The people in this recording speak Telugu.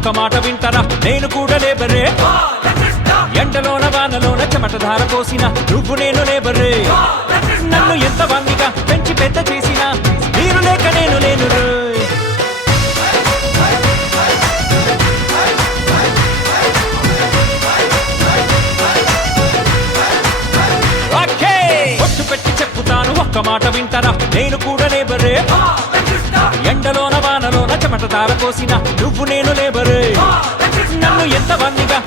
ఒక్క మాట వింటరా నేను కూడా లేబరే ఎండలోన వానలోన చెమట ధార పోసిన నువ్వు నేను లేబరే నన్ను ఎంత వంగిగా పెంచి పెద్ద చేసినా మీరు లేక నేను లేను ఒట్టు పెట్టి చెప్పుతాను ఒక్క మాట వింటరా నేను కూడా లేబరే ఎండలోన వానలోన చెమట ధార పోసిన నువ్వు నేను లేబరే నన్ను ఎంత వంగిగా